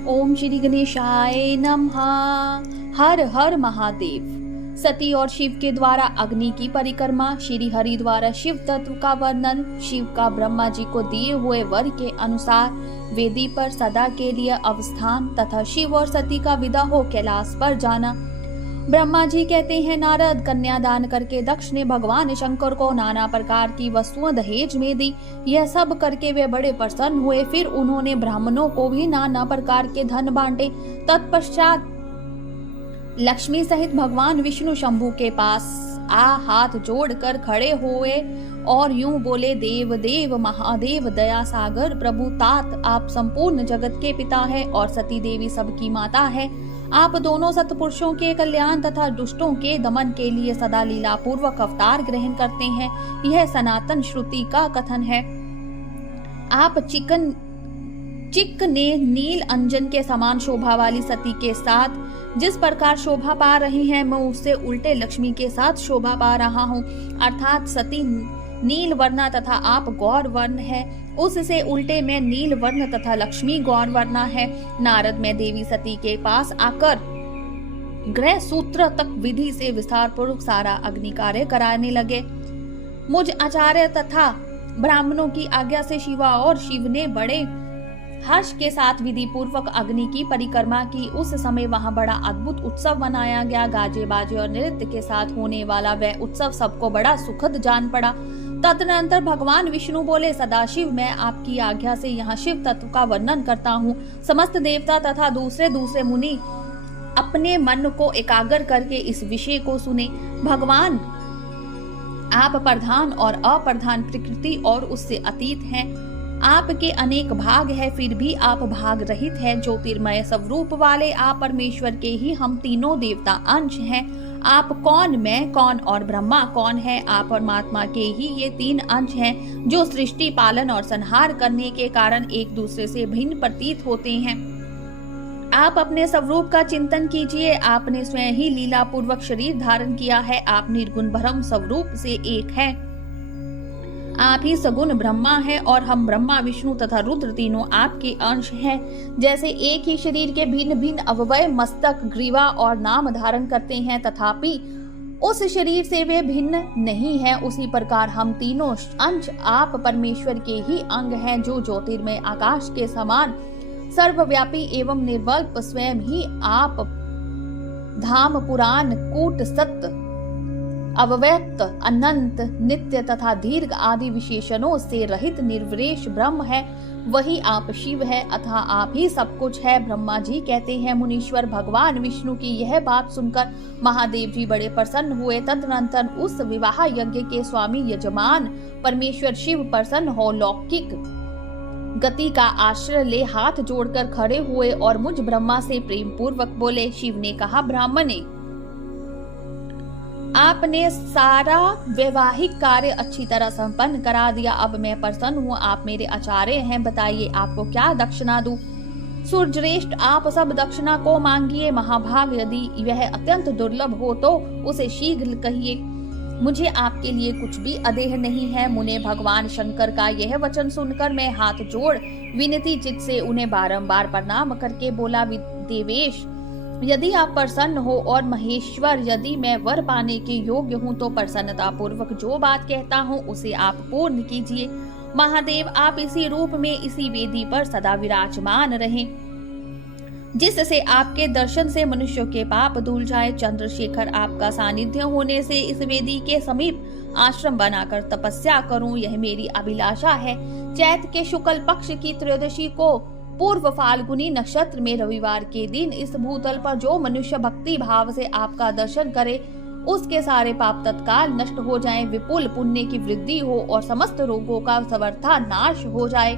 ओम श्री गणेशाय नमः। हर हर महादेव। सती और शिव के द्वारा अग्नि की परिक्रमा, श्री हरि द्वारा शिव तत्व का वर्णन, शिव का ब्रह्मा जी को दिए हुए वर के अनुसार वेदी पर सदा के लिए अवस्थान तथा शिव और सती का विदा हो कैलाश पर जाना। ब्रह्मा जी कहते हैं, नारद, कन्यादान करके दक्ष ने भगवान शंकर को नाना प्रकार की वस्तुएं दहेज में दी। यह सब करके वे बड़े प्रसन्न हुए। फिर उन्होंने ब्राह्मणों को भी नाना प्रकार के धन बांटे। तत्पश्चात लक्ष्मी सहित भगवान विष्णु शंभु के पास हाथ जोड़कर खड़े हुए और यूं बोले, देव देव महादेव दया सागर प्रभु तात, आप संपूर्ण जगत के पिता है और सती देवी सबकी माता है। आप दोनों सत्पुरुषों के कल्याण तथा दुष्टों के दमन के लिए सदा लीला पूर्वक अवतार ग्रहण करते हैं। यह सनातन श्रुति का कथन है। आप चिकने नील अंजन के समान शोभा वाली सती के साथ जिस प्रकार शोभा पा रही हैं, मैं उससे उल्टे लक्ष्मी के साथ शोभा पा रहा हूँ। अर्थात सती नील वर्णा तथा आप गौर वर्ण है, उससे उल्टे में नील वर्ण तथा लक्ष्मी गौर वर्णा है। नारद में देवी सती के पास आकर ग्रह सूत्र तक विधि से विस्तार पूर्वक सारा अग्नि कार्य कराने लगे। मुझ आचार्य तथा ब्राह्मणों की आज्ञा से शिवा और शिव ने बड़े हर्ष के साथ विधि पूर्वक अग्नि की परिक्रमा की। उस समय वहां बड़ा अद्भुत उत्सव मनाया गया। गाजे बाजे और नृत्य के साथ होने वाला वह उत्सव सबको बड़ा सुखद जान पड़ा। तदनंतर भगवान विष्णु बोले, सदाशिव, मैं आपकी आज्ञा से यहाँ शिव तत्व का वर्णन करता हूँ। समस्त देवता तथा दूसरे मुनि अपने मन को एकाग्र करके इस विषय को सुने। भगवान, आप प्रधान और अप्रधान प्रकृति और उससे अतीत हैं। आपके अनेक भाग है, फिर भी आप भाग रहित हैं। ज्योतिर्मय स्वरूप वाले आप परमेश्वर के ही हम तीनों देवता अंश हैं। आप कौन, मैं कौन और ब्रह्मा कौन है? आप परमात्मा के ही ये तीन अंश हैं जो सृष्टि, पालन और संहार करने के कारण एक दूसरे से भिन्न प्रतीत होते हैं। आप अपने स्वरूप का चिंतन कीजिए। आपने स्वयं ही लीला पूर्वक शरीर धारण किया है। आप निर्गुण ब्रह्म स्वरूप से एक है। आप ही सगुण ब्रह्मा है और हम ब्रह्मा, विष्णु तथा रुद्र तीनों आपके अंश हैं। जैसे एक ही शरीर के भिन्न भिन्न अवयव मस्तक, ग्रीवा और नाम धारण करते हैं, तथापि उस शरीर से वे भिन्न नहीं है, उसी प्रकार हम तीनों अंश आप परमेश्वर के ही अंग हैं, जो ज्योतिर्मय आकाश के समान सर्वव्यापी एवं निर्विकल्प स्वयं ही आप धाम, पुराण, कूट, सत्य, अव्यक्त, अनंत, नित्य तथा दीर्घ आदि विशेषणों से रहित निर्विशेष ब्रह्म है। वही आप शिव है अथवा आप ही सब कुछ है। ब्रह्मा जी कहते हैं, मुनीश्वर भगवान विष्णु की यह बात सुनकर महादेव जी बड़े प्रसन्न हुए। तदनंतर उस विवाह यज्ञ के स्वामी यजमान परमेश्वर शिव प्रसन्न हो लौकिक गति का आश्रय ले हाथ जोड़कर खड़े हुए और मुझ ब्रह्मा से प्रेम पूर्वक बोले। शिव ने कहा, ब्राह्मणे, आपने सारा वैवाहिक कार्य अच्छी तरह संपन्न करा दिया। अब मैं प्रसन्न हूँ। आप मेरे आचार्य हैं, बताइए आपको क्या दक्षिणा दूं? सूर्यश्रेष्ठ, आप सब दक्षिणा को मांगिए। महाभाग, यदि वह अत्यंत दुर्लभ हो तो उसे शीघ्र कहिए। मुझे आपके लिए कुछ भी अदेह नहीं है। मुने भगवान शंकर का यह वचन सुनकर मैं हाथ जोड़ विनती चित्त से उन्हें बारंबार प्रणाम करके बोला, देवेश, यदि आप प्रसन्न हो और महेश्वर, यदि मैं वर पाने के योग्य हूँ तो प्रसन्नता पूर्वक जो बात कहता हूँ उसे आप पूर्ण कीजिए। महादेव, आप इसी रूप में इसी वेदी पर सदा विराजमान रहें, जिससे आपके दर्शन से मनुष्यों के पाप धुल जाए। चंद्रशेखर, आपका सानिध्य होने से इस वेदी के समीप आश्रम बनाकर तपस्या करूं, यह मेरी अभिलाषा है। चैत के शुक्ल पक्ष की त्रयोदशी को पूर्व फाल्गुनी नक्षत्र में रविवार के दिन इस भूतल पर जो मनुष्य भक्ति भाव से आपका दर्शन करे, उसके सारे पाप तत्काल नष्ट हो जाएं, विपुल पुण्य की वृद्धि हो और समस्त रोगों का सर्वथा नाश हो जाए।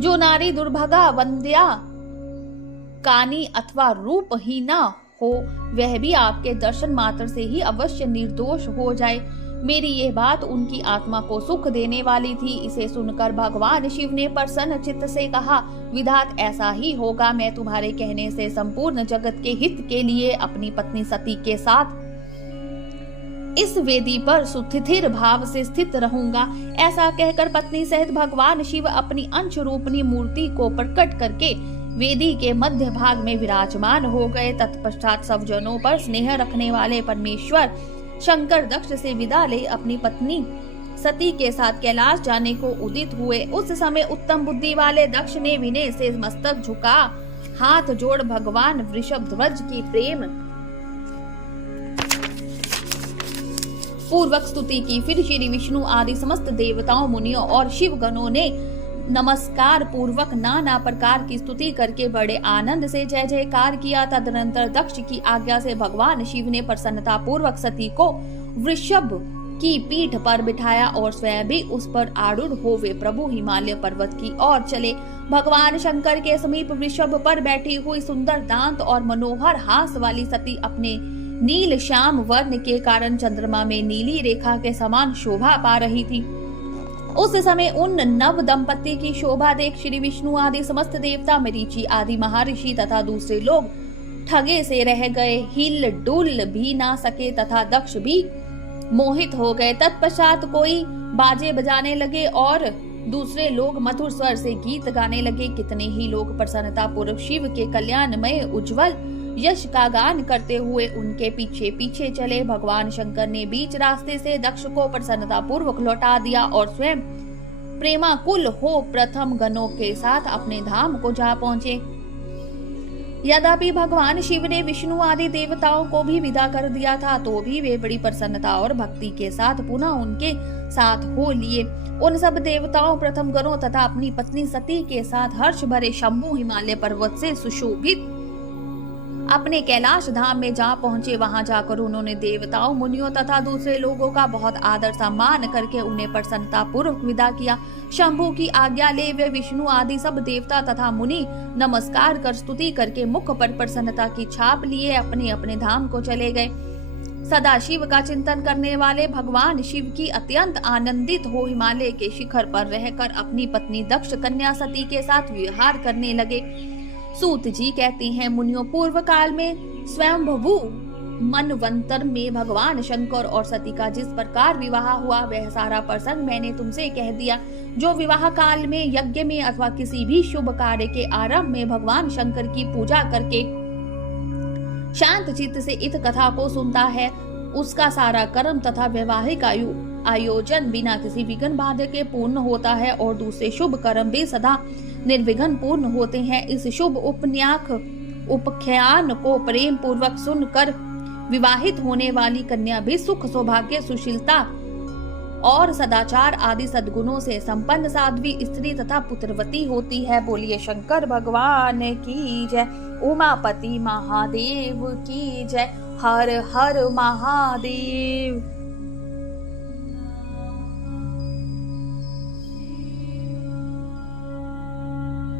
जो नारी दुर्भगा, वंद्या, कानी अथवा रूपहीना हो, वह भी आपके दर्शन मात्र से ही अवश्य निर्दोष हो जाए। मेरी यह बात उनकी आत्मा को सुख देने वाली थी। इसे सुनकर भगवान शिव ने प्रसन्न चित्त से कहा, विधात, ऐसा ही होगा। मैं तुम्हारे कहने से संपूर्ण जगत के हित के लिए अपनी पत्नी सती के साथ इस वेदी पर सुस्थिर भाव से स्थित रहूंगा। ऐसा कहकर पत्नी सहित भगवान शिव अपनी अंश रूपनी मूर्ति को प्रकट करके वेदी के मध्य भाग में विराजमान हो गए। तत्पश्चात सब जनों पर स्नेह रखने वाले परमेश्वर शंकर दक्ष से विदा ले अपनी पत्नी सती के साथ कैलाश जाने को उदित हुए। उस समय उत्तम बुद्धि वाले दक्ष ने विनय से मस्तक झुका हाथ जोड़ भगवान वृषभध्वज की प्रेम पूर्वक स्तुति की। फिर श्री विष्णु आदि समस्त देवताओं, मुनियों और शिव गणों ने नमस्कार पूर्वक नाना प्रकार की स्तुति करके बड़े आनंद से जय जयकार किया। तदनंतर दक्ष की आज्ञा से भगवान शिव ने प्रसन्नता पूर्वक सती को वृषभ की पीठ पर बिठाया और स्वयं भी उस पर आरूढ़ हो वे प्रभु हिमालय पर्वत की ओर चले। भगवान शंकर के समीप वृषभ पर बैठी हुई सुंदर दांत और मनोहर हास वाली सती अपने नील श्याम वर्ण के कारण चंद्रमा में नीली रेखा के समान शोभा पा रही थी। उस समय उन नव दंपति की शोभा देख श्री विष्णु आदि समस्त देवता, मरीचि आदि महर्षि तथा दूसरे लोग ठगे से रह गए, हिल डुल भी ना सके तथा दक्ष भी मोहित हो गए। तत्पश्चात कोई बाजे बजाने लगे और दूसरे लोग मधुर स्वर से गीत गाने लगे। कितने ही लोग प्रसन्नता पूर्वक शिव के कल्याणमय उज्जवल यश का गान करते हुए उनके पीछे पीछे चले। भगवान शंकर ने बीच रास्ते से दक्ष को प्रसन्नता पूर्वक लौटा दिया और स्वयं प्रेमाकुल हो प्रथम गणों के साथ अपने धाम को जा पहुंचे। यद्यपि भगवान शिव ने विष्णु आदि देवताओं को भी विदा कर दिया था, तो भी वे बड़ी प्रसन्नता और भक्ति के साथ पुनः उनके साथ हो लिए। उन सब देवताओं, प्रथम गणों तथा अपनी पत्नी सती के साथ हर्ष भरे शंभु हिमालय पर्वत से सुशोभित अपने कैलाश धाम में जा पहुंचे। वहां जाकर उन्होंने देवताओं, मुनियों तथा दूसरे लोगों का बहुत आदर सम्मान करके उन्हें प्रसन्नता पूर्वक विदा किया। शंभु की आज्ञा ले वे विष्णु आदि सब देवता तथा मुनि नमस्कार कर स्तुति करके मुख पर प्रसन्नता की छाप लिए अपने अपने धाम को चले गए। सदा शिव का चिंतन करने वाले भगवान शिव की अत्यंत आनंदित हो हिमालय के शिखर पर रहकर अपनी पत्नी दक्ष कन्या सती के साथ विहार करने लगे। सूत जी कहती हैं, मुनियों, पूर्व काल में स्वयंभू मनवंतर में भगवान शंकर और सती का जिस प्रकार विवाह हुआ वह सारा प्रसंग मैंने तुमसे कह दिया। जो विवाह काल में, यज्ञ में अथवा किसी भी शुभ कार्य के आरंभ में भगवान शंकर की पूजा करके शांत चित्त से इत कथा को सुनता है, उसका सारा कर्म तथा वैवाहिक आयोजन बिना किसी विघ्न बाधा के पूर्ण होता है और दूसरे शुभ कर्म भी सदा निर्विघ्न पूर्ण होते हैं। इस शुभ उपख्यान को प्रेम पूर्वक सुनकर विवाहित होने वाली कन्या भी सुख, सौभाग्य, सुशीलता और सदाचार आदि सद्गुणों से संपन्न साध्वी स्त्री तथा पुत्रवती होती है। बोलिए शंकर भगवान की जय। उमापति महादेव की जय। हर हर महादेव।